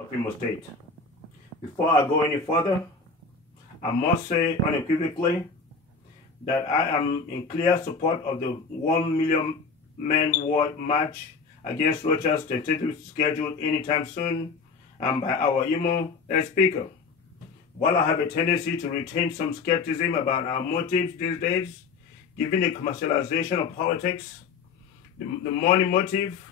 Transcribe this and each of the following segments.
of Imo State. Before I go any further, I must say unequivocally that I am in clear support of the 1 million men world march against Rocha's tentative scheduled anytime soon and by our Imo speaker. While I have a tendency to retain some skepticism about our motives these days, given the commercialization of politics, the money motive,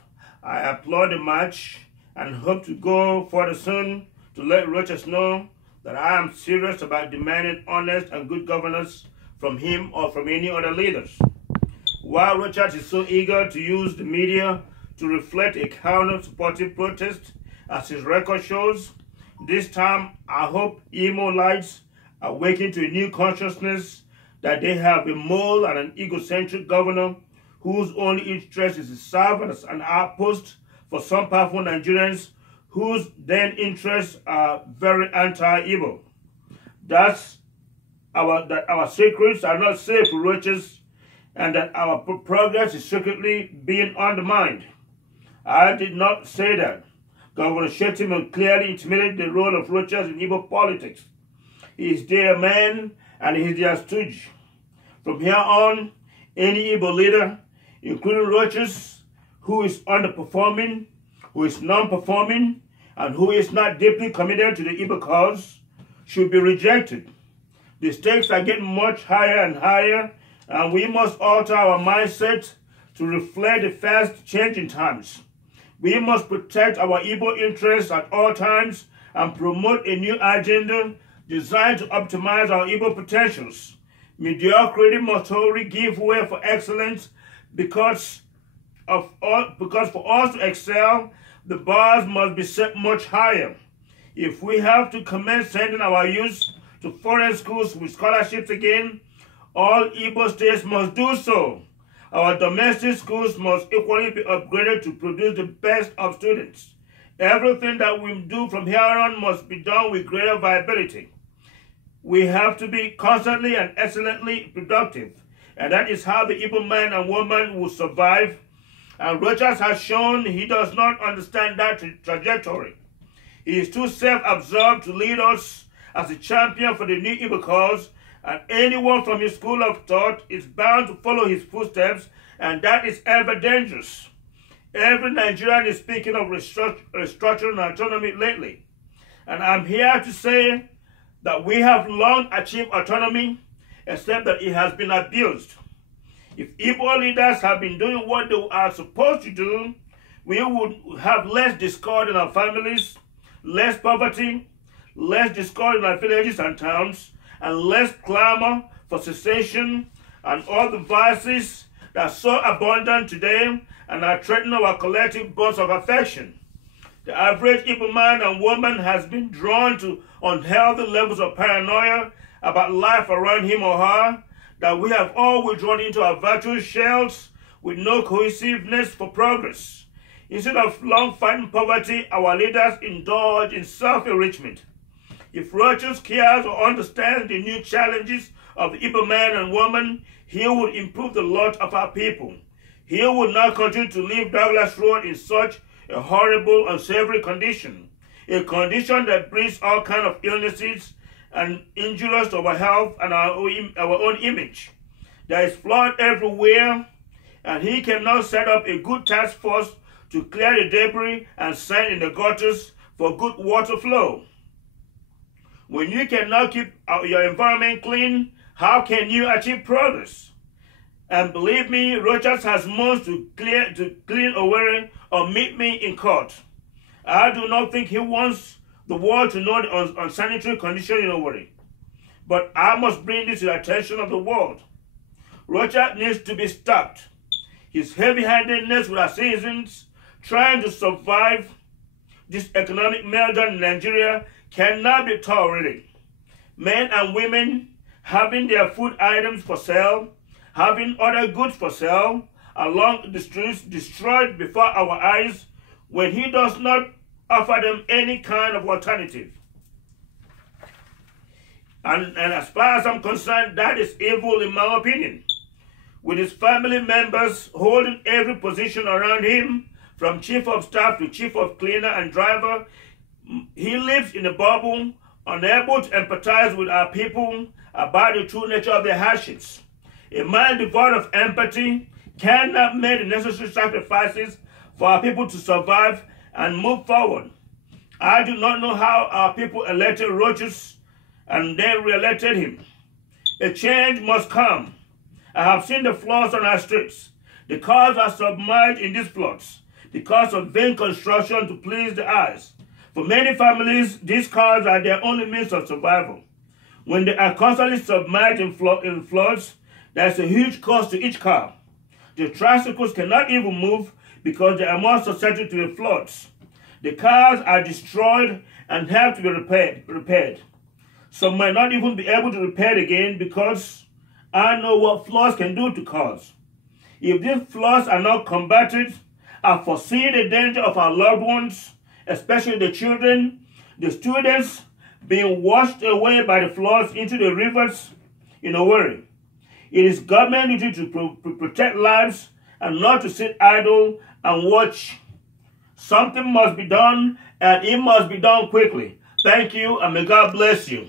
I applaud the march and hope to go further soon to let Rochas know that I am serious about demanding honest and good governance from him or from any other leaders. While Rochas is so eager to use the media to reflect a counter-supportive protest, as his record shows, this time I hope Imo-lites awaken to a new consciousness that they have a mole and an egocentric governor whose only interest is to serve as an outpost for some powerful Nigerians whose then interests are very anti-Igbo. That our secrets are not safe for Rochas and that our progress is secretly being undermined. I did not say that. Governor Shettima clearly intimated the role of Rochas in Igbo politics. He is their man and he is their stooge. From here on, any Igbo leader, including Rochas, who is underperforming, who is non-performing, and who is not deeply committed to the Igbo cause, should be rejected. The stakes are getting much higher and higher, and we must alter our mindset to reflect the fast changing times. We must protect our Igbo interests at all times and promote a new agenda designed to optimize our Igbo potentials. Mediocrity must wholly give way for excellence because for us to excel, the bars must be set much higher. If we have to commence sending our youth to foreign schools with scholarships again, all Igbo states must do so. Our domestic schools must equally be upgraded to produce the best of students. Everything that we do from here on must be done with greater viability. We have to be constantly and excellently productive, and that is how the Igbo man and woman will survive. And Rochas has shown he does not understand that trajectory. He is too self-absorbed to lead us as a champion for the new Igbo cause, and anyone from his school of thought is bound to follow his footsteps, and that is ever dangerous. Every Nigerian is speaking of restructuring autonomy lately, and I'm here to say that we have long achieved autonomy, except that it has been abused. If Igbo leaders have been doing what they are supposed to do, we would have less discord in our families, less poverty, less discord in our villages and towns, and less clamor for cessation and all the vices that are so abundant today and are threatening our collective bonds of affection. The average Igbo man and woman has been drawn to unhealthy levels of paranoia about life around him or her, that we have all withdrawn into our virtual shells with no cohesiveness for progress. Instead of long fighting poverty, our leaders indulge in self-enrichment. If Rochas cares or understands the new challenges of the Igbo man and woman, he would improve the lot of our people. He would not continue to leave Douglas Road in such a horrible, unsavory condition, a condition that brings all kinds of illnesses and injurious to our health and our own image. There is flood everywhere, and he cannot set up a good task force to clear the debris and sand in the gutters for good water flow. When you cannot keep your environment clean, how can you achieve progress? And believe me, Rochas has most to clean Owerri or meet me in court. I do not think he wants the world to know the unsanitary condition in Owerri. But I must bring this to the attention of the world. Rochas needs to be stopped. His heavy-handedness with our citizens trying to survive this economic meltdown in Nigeria cannot be tolerated. Men and women having their food items for sale, having other goods for sale along the streets destroyed before our eyes when he does not offer them any kind of alternative. And as far as I'm concerned, that is evil in my opinion. With his family members holding every position around him, from chief of staff to chief of cleaner and driver, He lives in a bubble, unable to empathize with our people about the true nature of their hardships. A man devoid of empathy cannot make the necessary sacrifices for our people to survive and move forward. I do not know how our people elected Roaches and then re-elected him. A change must come. I have seen the floods on our streets. The cars are submerged in these floods because of vain construction to please the eyes. For many families, these cars are their only means of survival. When they are constantly submerged in floods, there's a huge cost to each car. The tricycles cannot even move because they are more susceptible to the floods. The cars are destroyed and have to be repaired. Some might not even be able to repair it again because I know what floods can do to cars. If these floods are not combated, I foresee the danger of our loved ones, especially the children, the students, being washed away by the floods into the rivers in Owerri. It is government duty to protect lives and not to sit idle and watch. Something must be done, and it must be done quickly. Thank you, and may God bless you.